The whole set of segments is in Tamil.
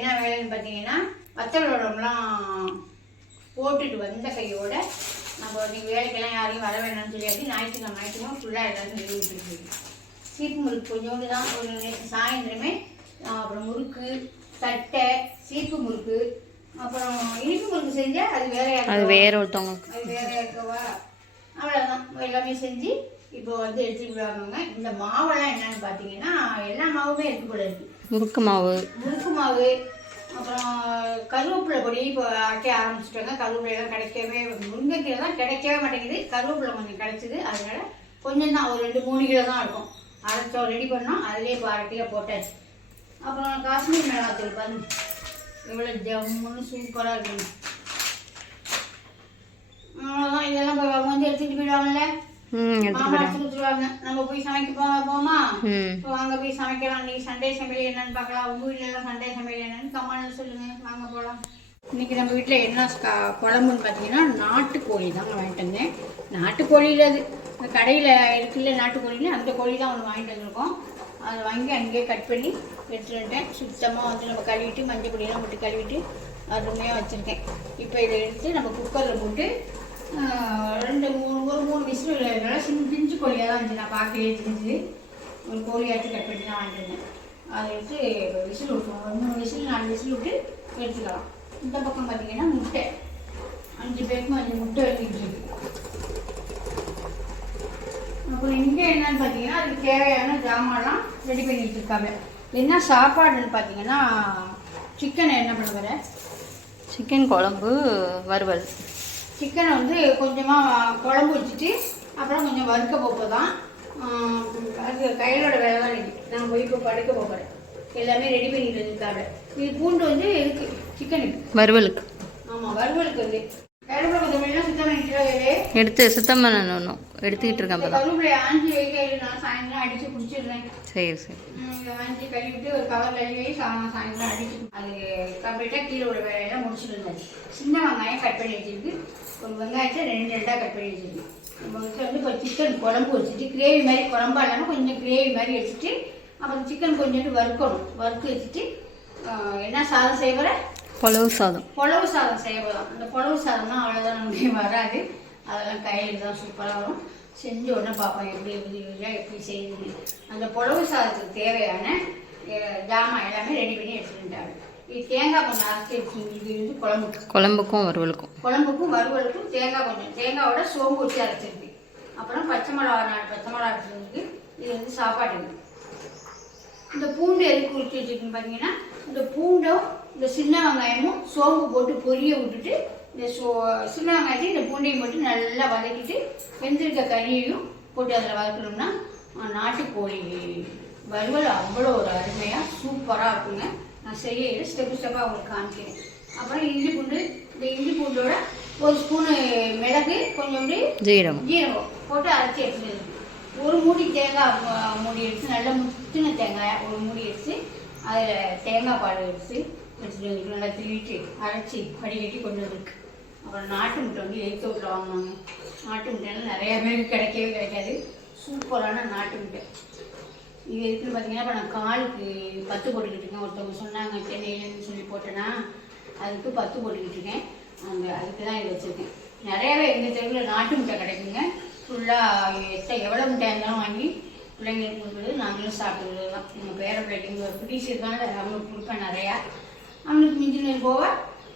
என்ன வேலைன்னு பார்த்தீங்கன்னா வத்தலோடம்லாம் போட்டுட்டு வந்த கையோட நம்ம நீங்கள் வேலைக்கெல்லாம் யாரையும் வர வேணாம்னு சொல்லியாட்டி ஞாயிற்றுக்கிழமை ஃபுல்லாக எல்லாரும் எழுதி விட்டுருக்கு. சீப்பு முறுக்கு கொஞ்சோண்டு தான் ஒரு சாயந்தரமே. அப்புறம் முறுக்கு, தட்டை, சீப்பு முறுக்கு, அப்புறம் இனிப்பு முறுக்கு செஞ்சால் அது வேற ஒருத்தவங்க அது வேற இருக்கவா, அவ்வளோதான். எல்லாமே செஞ்சு இப்போ வந்து எடுத்துட்டு விடுவாங்க. இந்த மாவெல்லாம் என்னன்னு பார்த்தீங்கன்னா எல்லா மாவுமே எடுத்து போல இருக்கு. முறுக்கு மாவு, அப்புறம் கருவேப்பிலை பொடி இப்போ அரைக்க ஆரம்பிச்சிட்டாங்க. கருவேப்பிலையெல்லாம் கிடைக்கவே, முருங்கைக்கீரை தான் கிடைக்கவே மாட்டேங்குது. கருவேப்பிலை கொஞ்சம் கிடைச்சிது, அதனால கொஞ்சம் தான், ஒரு 2-3 கிலோ தான் இருக்கும். அரைச்சோம் ரெடி பண்ணோம், அதிலே இப்போ 1/2 கிலோ போட்டாச்சு. அப்புறம் காஷ்மீர் மிளகாத்தூள் பாருங்க எவ்வளோ ஜம்முன்னு சூப்பராக இருக்குங்க. அவ்வளோதான். இதெல்லாம் இப்போ அவங்க வந்து எடுத்துகிட்டு போயிடுவாங்கல்ல, மாமா எடுத்து கொடுத்துருவாங்க. நம்ம போய் சமைக்க போமா, இப்போ வாங்க போய் சமைக்கலாம். நீ சண்டே சமையல் என்னன்னு பார்க்கலாம். உங்கள் வீட்டில் எல்லாம் சண்டே சமையல் என்னன்னு கமெண்ட்ல சொல்லுங்க. வாங்க போகலாம். இன்னைக்கு நம்ம வீட்டில் என்ன குழம்புன்னு பார்த்தீங்கன்னா நாட்டுக்கோழி தாங்க வாங்கிட்டு வந்தேன். நாட்டுக்கோழியில் அது இந்த கடையில் இருக்குல்ல நாட்டுக்கோழியில், அந்த கோழி தான் ஒன்று வாங்கிட்டு வந்திருக்கோம். அதை வாங்கி அங்கேயே கட் பண்ணி எடுத்துகிட்டு வந்துட்டேன். சுத்தமாக வந்து நம்ம கழுவிட்டு மஞ்சள் பொடியெல்லாம் போட்டு கழுவிட்டு அருமையாக வச்சுருக்கேன். இப்போ இதை எடுத்து நம்ம குக்கரில் போட்டு 2-3 விசில் நல்லா சிஞ்சு கோழியாக தான் இருந்துச்சு. நான் பார்க்கவே தெரிஞ்சு ஒரு கோழியாச்சும் கட் பண்ணி தான் வாங்கிட்டு வந்தேன். அதை எடுத்து விசில் விட்டுருவோம். ஒரு 3 விசில் 4 விசில் விட்டு எடுத்துக்கலாம். இந்த பக்கம் பார்த்தீங்கன்னா முட்டை, 5 பேருக்கும் 5 முட்டை எடுத்துக்கிட்டு இருக்கு. அப்புறம் இங்கே என்னன்னு பார்த்தீங்கன்னா அதுக்கு தேவையான ஜாமான்லாம் ரெடி பண்ணி வச்சுருக்காங்க. என்ன சாப்பாடுன்னு பார்த்தீங்கன்னா சிக்கனை என்ன பண்ண வர, சிக்கன் குழம்பு வறுவல். சிக்கனை வந்து கொஞ்சமாக குழம்பு வச்சுட்டு அப்புறம் கொஞ்சம் வறுக்க போப்போம் தான். அது கையிலோட வேலை தான் இருக்குது. நான் போய் இப்போ படுக்க போகிறேன். எல்லாமே ரெடி பண்ணிட்டு இருக்காங்க. இது பூண்டு வந்து இருக்கு சிக்கனுக்கு வறுவலுக்கு. ஆமாம், வறுவலுக்கு வந்து கருவேப்பிலை சுத்தம் பண்ணிட்டு எடுத்து சுத்தம் பண்ணணும் எடுத்துக்கிட்டு இருக்கேன். கருவேப்பிலை ஆஞ்சி வைக்க நான் சாயந்தரம் அடித்து குடிச்சிடுறேன். சரி சரி. ஆஞ்சி கழுவிட்டு ஒரு கவரில் எழுதி சாயந்தரம் அடிச்சு அது கம்ப்ளீட்டாக கீழே ஒரு வேலையெல்லாம் முடிச்சுட்டு இருந்தாச்சு. சின்ன வெங்காயம் கட் பண்ணி வச்சுருக்கு. ஒரு வெங்காயத்தை 2 கட் பண்ணி வச்சுருக்கு. நம்ம வந்து இப்போ சிக்கன் குழம்பு வச்சுட்டு கிரேவி மாதிரி குழம்பா இல்லாமல் கொஞ்சம் கிரேவி மாதிரி வச்சுட்டு அப்புறம் சிக்கன் கொஞ்சோண்டு வறுத்து வச்சுட்டு என்ன சாதம் செய்வற, புலவு சாதம் செய்ய போதும். அந்த புலவு சாதம் தான் அவ்வளோதான் நமக்கு வராது. அதெல்லாம் கையில் தான் சூப்பராக வரும். செஞ்ச உடனே பார்ப்போம் எப்படி செய்யுது. அந்த புலவு சாதத்துக்கு தேவையான ஜாமான் எல்லாமே ரெடி பண்ணி எடுத்துக்கிட்டாங்க. இது தேங்காய் கொஞ்சம் அரைச்சி எடுத்துக்கிட்டு வந்து குழம்புக்கும் வறுவலுக்கும் தேங்காயோட சோம்பு வச்சு அரைச்சிருக்கு. அப்புறம் பச்சை மிளகா 4 பச்சை மிளகா அரைச்சிருக்கு. இது வந்து சாப்பாடு. இந்த பூண்டு எதுக்கு உரிச்சு வச்சுருக்குன்னு பார்த்தீங்கன்னா இந்த பூண்டும் இந்த சின்ன வெங்காயமும் சோம்பு போட்டு பொரிய விட்டுட்டு இந்த சின்ன வெங்காயத்தையும் இந்த பூண்டையும் போட்டு நல்லா வதக்கிட்டு வெந்திருக்க கறியையும் போட்டு அதில் வதக்கணும்னா நாட்டுக்கோழி வறுவல் அவ்வளோ ஒரு அருமையாக சூப்பராக இருக்குங்க. நான் செய்ய ஸ்டெப்பாக உங்களுக்கு காமிக்கிறேன். அப்புறம் இஞ்சி பூண்டோட 1 ஸ்பூனு மிளகு, கொஞ்சோண்டு ஜீரகம் போட்டு அரைச்சி எடுத்துட்டு ஒரு மூடி தேங்காய் மூடி எடுத்து நல்லா முத்தின தேங்காய் ஒரு மூடி எடுத்து அதில் தேங்காய் பால் எடுத்து நல்லா திருவிட்டு அரைச்சி வடிகட்டி கொண்டு வந்துருக்கு. அப்புறம் நாட்டு முட்டை வந்து எழுத்து வீட்டில் வாங்கினாங்க. நாட்டு முட்டையெல்லாம் நிறையா பேருக்கு கிடைக்காது. சூப்பரான நாட்டு முட்டை. இது எதுக்குன்னு பார்த்தீங்கன்னா இப்போ நான் காலுக்கு 10 போட்டுக்கிட்டு இருக்கேன். ஒருத்தவங்க சொன்னாங்க சென்னையிலேருந்து சொல்லி போட்டேன்னா அதுக்கு 10 போட்டுக்கிட்டு இருக்கேன். அதுக்கு தான் இது வச்சுருக்கேன். நிறையாவே எங்கள் தெருவில் நாட்டு முட்டை கிடைக்குங்க. ஃபுல்லாக எவ்வளோ முட்டையாக இருந்தாலும் வாங்கி பிள்ளைங்களுக்கு கொடுக்குறது, நாங்களும் சாப்பிடுறது தான். எங்கள் பேர பிள்ளைங்க ஒரு குட்டீஸ் இருக்காங்க, அவங்களுக்கு கொடுப்பேன் நிறையா. அவனுக்கு மிஞ்சினது போக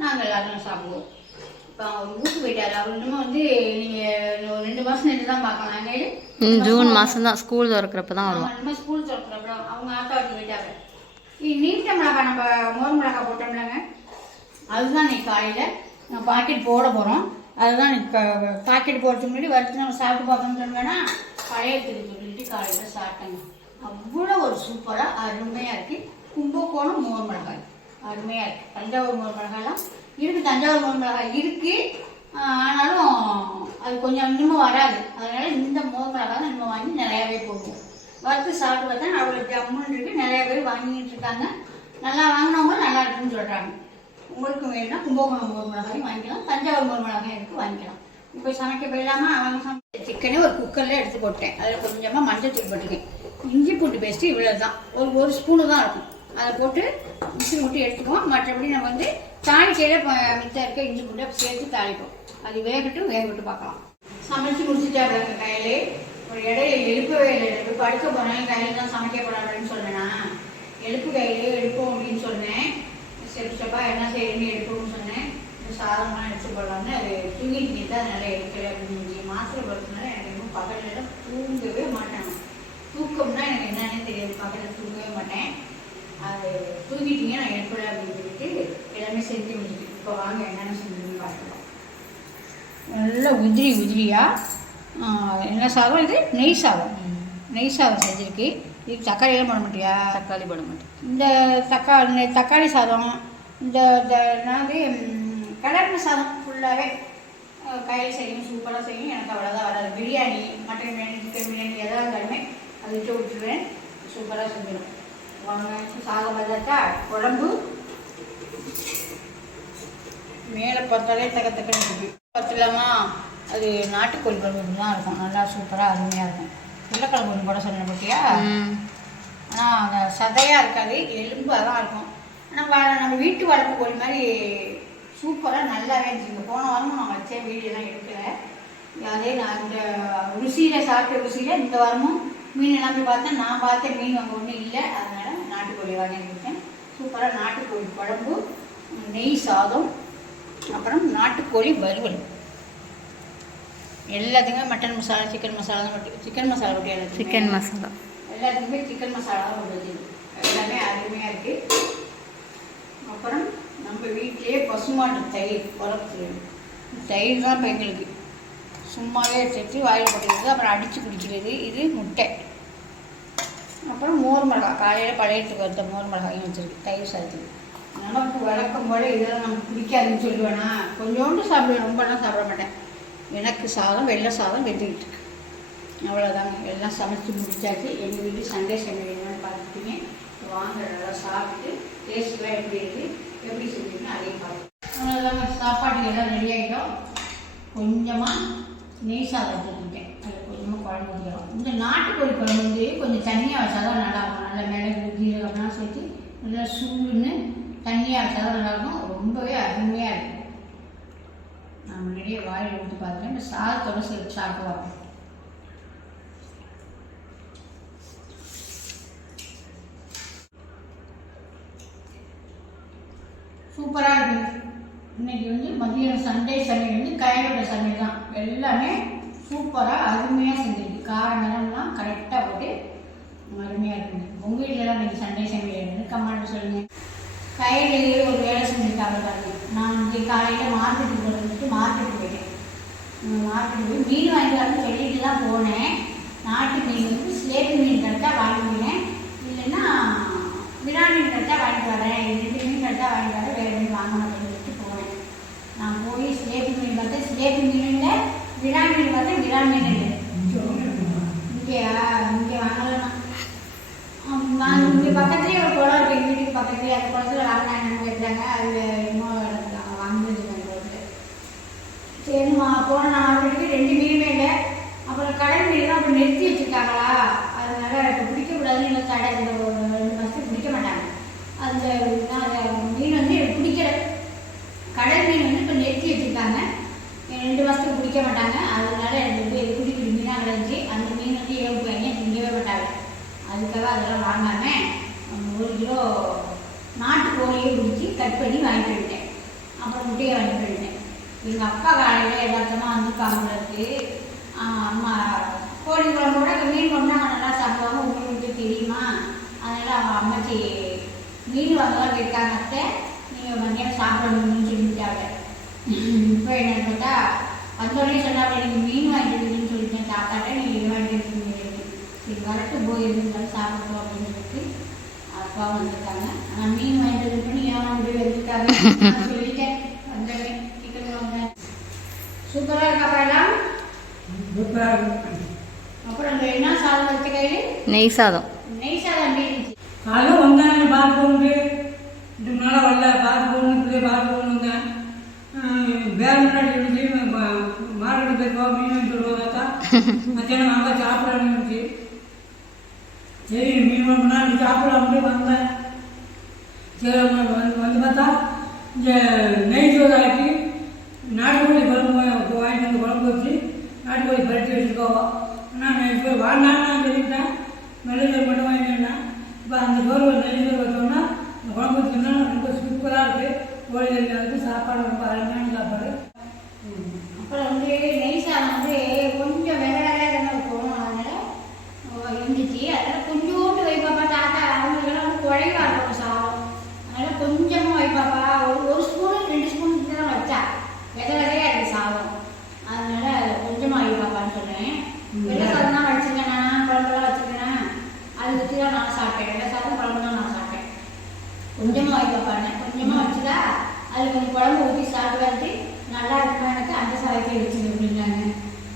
நாங்கள் எல்லாரும் சாப்பிடுவோம். இப்போ அவர் ஊருக்கு போயிட்டார். அவர் இன்னும் வந்து நீங்கள் ஒரு 2 மாதம் நின்று தான் பார்க்கலாம். நாங்கள் ஜூன் மாதம் தான் ஸ்கூல் திறக்கிறப்ப தான் வருவோம். நம்ம ஸ்கூல் திறக்கிறப்ப அவங்க ஆத்தாவுக்கு போயிட்டாங்க. நீட்ட மிளகா நம்ம மோர் மிளகா போட்டோம்லாங்க, அதுதான் நீ காலையில் நான் பாக்கெட் போட போகிறோம். அதுதான் பாக்கெட் போடுறதுக்கு முன்னாடி வறுத்து நம்ம சாப்பிட்டு பார்த்தோம்னு சொன்னோம்னா பழைய திருப்பி சொல்லிட்டு காலையில் சாப்பிட்டேங்க. அவ்வளோ ஒரு சூப்பராக அருமையாக இருக்குது. கும்பகோணம் மோர் மிளகாய் அருமையாக இருக்குது. தஞ்சாவூர் மோர் மிளகாயெல்லாம் இருக்குது. தஞ்சாவூர் மோர் மிளகாய் இருக்குது, ஆனாலும் அது கொஞ்சம் இன்னமும் வராது. அதனால் இந்த மோர் மிளகாய் தான் நம்ம வாங்கி நிறையாவே போடுவோம். வறுத்து சாப்பிட்டு பார்த்தா அவ்வளோ ஜம்முன்னு இருக்குது. நிறையா பேர் வாங்கிட்டு இருக்காங்க. நல்லா வாங்கினவங்க நல்லா இருக்குன்னு சொல்கிறாங்க. உங்களுக்கு வேணும்னா கும்பகோணம் மோர் மிளகாயும் வாங்கிக்கலாம், தஞ்சாவூர் மோர் மிளகாயும் எடுத்து வாங்கிக்கலாம். இப்போ சமைக்க போயிடலாமா? அவங்க சிக்கனே ஒரு குக்கரில் எடுத்து போட்டேன். அதில் கொஞ்சமாக மஞ்சள் தூள் போட்டுருக்கேன். இஞ்சி பூண்டு பேஸ்ட்டு இவ்வளோ தான், ஒரு ஸ்பூனு தான் இருக்கும். அதை போட்டு விசில் விட்டு எடுத்துக்குவோம். மற்றபடி நம்ம வந்து தாளிக்கையில் மிச்சம் இருக்க இஞ்சி பூண்டை சேர்த்து தாளிப்போம். அது வேக விட்டு பார்க்கலாம். சமைச்சு முடிச்சுட்டாங்க கையிலே. ஒரு இடையில எழுப்பவே இல்லை. படுக்க போனாலும் கையில் தான் சமைக்க போடாதுன்னு சொன்னேன்னா கையிலே எடுப்போம் அப்படின்னு சொன்னேன். ஸ்டெப்பாக என்ன செய்யணும்னு எடுப்போம்னு சொன்னேன். சாதம்லாம் எடுத்து போடலாம்னு அது தூங்கிட்டு தான் அதனால் எடுக்கலை அப்படின்னு மாத்திரை போடுறதுனால எனக்கு இன்னும் பகலில் தூங்கவே மாட்டேன். தூக்கம்னா எனக்கு என்னன்னே தெரியாது. பகலில் தூங்கவே மாட்டேன். அது தூங்கிட்டீங்க நான் எடுக்கலை அப்படின்னு சொல்லிட்டு எல்லாமே செஞ்சு முடிச்சுட்டு இப்போ வாங்க என்னென்ன செஞ்சுன்னு பார்க்கலாம். நல்லா உதிரியாக என்ன சாதம் இது நெய் சாதம் செஞ்சுருக்கு. இது தக்காளியெல்லாம் போட மாட்டியா? தக்காளி போட மாட்டேன். இந்த தக்காளி சாதம் இந்த என்னது கலர்ன சாதம் ஃபுல்லாகவே கையில் செய்யணும். சூப்பராக செய்யணும். எனக்கு அவ்வளோதான் வராது. பிரியாணி, மட்டன் பிரியாணி, சிக்கன் பிரியாணி எதாக இருந்தாலுமே அது விட்டுருவேன். சூப்பராக செஞ்சிடும். வாங்க சாதம் பார்த்தாக்கா குழம்பு மேலே பார்த்தாலே தக்கன்னு இருக்குது. பார்த்துலாமா அது நாட்டுக்கோழி குழம்பு தான் இருக்கும். நல்லா சூப்பராக அருமையாக இருக்கும். வெள்ளைக்கிழங்கு ஒன்று கூட சொன்ன பற்றியா? ஆனால் அந்த சதையாக இருக்காது, எலும்பாக தான் இருக்கும். ஆனால் நம்ம வீட்டு வளர்ப்பு கோழி மாதிரி சூப்பராக நல்லாவே இருந்துச்சுங்க. போன வாரமும் நான் வச்சேன், வீடியோலாம் எடுக்கலை. அதே நான் இந்த ருசியில் சாப்பிட்ட ருசியில் இந்த வாரமும் மீன் எல்லாமே பார்த்தேன். நான் பார்த்த மீன் அங்கே ஒன்றும் இல்லை. அதனால் நாட்டுக்கோழி வாங்கியிருக்கேன். சூப்பராக நாட்டுக்கோழி குழம்பு, நெய் சாதம், அப்புறம் நாட்டுக்கோழி வறுவல். எல்லாத்துக்குமே மட்டன் மசாலா, சிக்கன் மசாலா தான் மட்டும். சிக்கன் மசாலா மட்டும் சிக்கன் மசாலா எல்லாத்துக்குமே சிக்கன் மசாலா தான் உள்ளது. எல்லாமே அருமையாக இருக்குது. அப்புறம் நம்ம வீட்டிலேயே பசுமாட்டு தயிர் வளர்த்து தயிர் தான் இப்போ எங்களுக்கு சும்மாவே எடுத்து வாயில் போட்டுக்கிறது. அப்புறம் அடித்து குடிக்கிறது. இது முட்டை. அப்புறம் மோர் மிளகா காலையில் பழையத்துக்கு வந்த மோர் மிளகாயும் வச்சுருக்கு தயிர் சாதத்துக்கு. நமக்கு வழக்கம் போல் இதெல்லாம் நமக்கு பிடிக்காதுன்னு சொல்லுவேன்னா கொஞ்சோண்டு சாப்பிடுவேன். ரொம்பலாம் சாப்பிட மாட்டேன். எனக்கு சாதம் வெள்ளை சாதம் வெந்துக்கிட்டு இருக்கு. அவ்வளோதாங்க. எல்லாம் சமைச்சு முடிச்சாச்சு. எங்கள் வீட்டு சண்டே சமையல் என்னன்னு பார்த்துட்டீங்க. வாங்க நல்லா சாப்பிட்டு டேஸ்ட்லாம் எப்படி இருக்குது, எப்படி செஞ்சுருக்கேன் அதையும் பார்த்து. அவ்வளோதாங்க. சாப்பாட்டுக்கு எல்லாம் ரெடி ஆகிட்டோம். கொஞ்சமாக நெய் சாதம் எடுத்துக்கிட்டேன். அது கொஞ்சமாக குழம்பு ஊற்றிக்கலாம். இந்த நாட்டுக்கோழி குழம்பு வந்து கொஞ்சம் தண்ணியாக வச்சா தான் நல்லாயிருக்கும். நல்லா மிளகு ஜீரகம்லாம் சேர்த்து நல்லா சூடுன்னு தண்ணியாக வச்சா தான் நல்லாயிருக்கும். ரொம்பவே அருமையாக இருக்கும். நான் முன்னாடியே வாயில் ஊற்றி பார்த்துட்டேன். இந்த சாதத்தோடு சேர்த்து சாப்பிடுவாங்க. சூப்பராக இருக்குது. இன்றைக்கி வந்து மதியம் சண்டே சமையல் வந்து கையோட சமையல் தான். எல்லாமே சூப்பராக அருமையாக செஞ்சுருக்கு. காரம் நிறம்லாம் கரெக்டாக போட்டு அருமையாக இருக்குது. உங்கள் வீட்டிலலாம் இன்றைக்கி சண்டே சமையல் வந்து கமெண்ட் சொல்லுங்கள். கையிலேயே ஒரு வேலை செஞ்சுருக்காங்க பாருங்க. நான் இன்றைக்கி காலையில் மார்க்கெட்டுக்கு போகிறதுக்கு மார்க்கெட்டுக்கு போயிட்டேன். மார்க்கெட்டுக்கு போய் மீன் வாங்கிக்கலாம்னு சொல்லிட்டு தான் போனேன். நாட்டு மீன் வந்து ஸ்லேட்டு மீன் கரெக்டாக வாங்கினேன். இல்லைன்னா விரா மீன் கரெக்டாக வாங்கிட்டு வரேன். 2 மீன் கரெக்டாக வாங்கிட்டு வரேன். வேறு மீன் வாங்க மாட்டேன்னு சொல்லிட்டு போனேன். நான் போய் ஸ்லேட்டு மீன் பார்த்தேன். ஸ்லேட்டு மீன் இல்லை. விரா மீன் பார்த்தேன். விரா மீன் இல்லை. இங்கேயா? இங்கே வாங்கலாம். இங்கே பக்கத்துலேயே ஒரு குளம் இருக்குது. எங்கள் வீட்டுக்கு பக்கத்துலேயே அந்த குளத்தில் வாங்கினா என்ன கேட்டாங்க. அது இன்னும் இடத்துக்காங்க வாங்கிட்டு குளத்தில். சரி போன மார்க்கெட்டுக்கு 2 மீனுமே இல்லை. அப்புறம் கடல் மீன்லாம் அப்புறம் நிறுத்தி வச்சுருக்காங்களா, அதனால இப்போ பிடிக்கக்கூடாதுன்னு இல்லை. கடை இந்த 2 மாதத்துக்கு பிடிக்க மாட்டாங்க. அந்த மீன் வந்து பிடிக்கிற கடல் மீன் வந்து இப்போ நிறுத்தி வச்சுருக்காங்க. 2 மாதத்துக்கு பிடிக்க மாட்டாங்க. அதனால எனக்கு வந்து குடி குடி மீனாக கிடச்சி அந்த மீன் வந்து ஏவுப்பாங்க, திங்கவே மாட்டாங்க. அதுக்காக அதெல்லாம் வாங்காமல் 1 கிலோ நாட்டு கோழியை பிடிச்சி கட் பண்ணி வாங்கிட்டு வந்துட்டேன். அப்புறம் முட்டையை வாங்கிட்டு வந்துட்டேன். எங்கள் அப்பா காலையில் எல்லாத்தமாக வந்துருக்காங்களுக்கு. அம்மா கோழி குழம்போட மீன் குழம்பு நாங்கள் நல்லா சாப்பிடுவாங்க. உங்களுக்கு தெரியுமா? அதனால் அவங்க அம்மாச்சி மீன் வாங்கலாம் கேட்காங்க. அத்தை நீங்கள் மதியம் சாப்பிடணும்னு சொல்லிட்டாங்க. இப்போ என்னன்னு கேட்டால் வந்தோடனே சொன்னாங்க, நீங்கள் மீன் வாங்கிட்டு இருக்குன்னு சொல்லிட்டேன் தாத்தாட்ட. நீங்கள் இது வாங்கிட்டு இருக்கீங்க. சரி வரட்டு போய் இருந்தாலும் சாப்பிட்டோம் அப்படின்னு சொல்லிட்டு அப்பா வந்துருக்காங்க. ஆனால் மீன் வாங்கிட்டு இருக்குன்னு ஏன் அப்படி வந்துருக்காங்க நான் சொல்லிட்டேன். வந்தோடனே சிக்கன் வாங்க சூப்பராக இருக்காப்பா எல்லாம். அப்புறம் அந்த என்ன சாதம் வச்ச கையில் நெய் சாதம். நெய் சாதம் எப்படி இருந்துச்சு? காலையில் வந்தாங்க பார்த்து போகணுட்டு. இதுக்கு மேலே வரல பார்த்து போகணும். இப்படியே பார்த்து போகணும் வந்தேன். வேறு முன்னாடி இருந்துச்சு. மார்க்கெட்டு போய் போக மீன் சொல்லுவாங்க. மத்தியானம் வாங்க சாப்பிடணும்னு இருந்துச்சு. சரி மீன் வாங்கினா நீ சாப்பிடலாம்னு வந்தேன். வந்து பார்த்தா இந்த நெய் சோறு ஆக்கி நாட்டுக்கோழி குழம்பு வாங்கிட்டு வந்து குழம்பு வச்சு நாட்டுக்கோழி பரட்டி வச்சுருக்கோம். ஆனால் நான் இப்போ வாழ்நாள் நான் சொல்லிட்டேன் மெல்ல மட்டும் வாங்கிட்டேன். இப்போ அந்த சோறு நெய் சோறு வச்சோம்னா இந்த குழம்பு வச்சோம்னா ரொம்ப சூப்பராக இருக்குது. கோழிகளில் வந்து சாப்பாடு ரொம்ப அருமையான சாப்பாடு. அப்புறம் வந்து நெய் சாதம் வந்து கொஞ்சம் வெள்ளை வெள்ளையாக தானே இருக்கும். அதனால் இருந்துச்சு. அதனால் கொஞ்சோண்டு வைப்பாப்பா தாத்தா அவங்களுக்கெல்லாம் வந்து குழைவா இருக்கும் சாதம். அதனால் கொஞ்சமாக வைப்பாப்பா. ஒரு ஸ்பூனு 2 ஸ்பூன் தான் வச்சா வெள்ளை வெள்ளையாக இருக்குது சாதம். அதனால் கொஞ்சமாக வைப்பாப்பான்னு சொன்னேன். வெள்ளை சாதம் தான் வச்சுருக்கேன், நான் குழம்புலாம் வச்சுருக்கேன். அது வச்சு தான் நான் சாப்பிட்டேன். வெள்ளை சாதம் குழம்பு தான் நான் சாப்பிட்டேன். கொஞ்சமாக வைப்பாப்பான்னு கொஞ்சமாக வச்சுதா அதில் கொஞ்சம் குழம்பு ஊற்றி சாப்பிட்டு நல்லா இருக்குமா எனக்கு அந்த சாதத்தை வச்சுங்க அப்படின்னாங்க.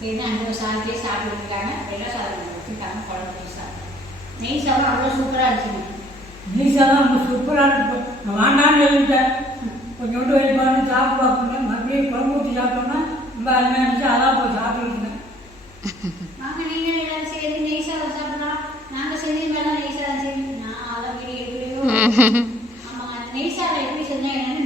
சரி அந்த சாதத்தையே சாப்பிட்டு வச்சுருக்காங்க. வெள்ளை சாதம் வச்சுருக்காங்க குழம்பு சாதம். நெய் சாதம் அவ்வளோ சூப்பராக இருந்துச்சுங்க. நெய் சாதம் ரொம்ப சூப்பராக இருக்கும். நான் வாண்டான்னு எழுதிட்டேன். கொஞ்சோண்டு வைப்பான்னு சாப்பிட்டு பார்ப்பேன். மறுபடியும் குழம்பு ஊற்றி சாப்பிட்டோம்னா ரொம்ப அருமையாக இருந்துச்சு. அதான் போய் சாப்பிட்டுருக்கேன். வாங்க நீங்கள் எல்லாரும் சேர்ந்து நெய் சாதம் சாப்பிடலாம். நாங்கள் செஞ்சு மேலே நெய் சாதம் செஞ்சு நான் அதை எப்படி எப்படியோ ஆமாங்க. அந்த நெய் சாதம் எப்படி செஞ்சேன் என்னென்னு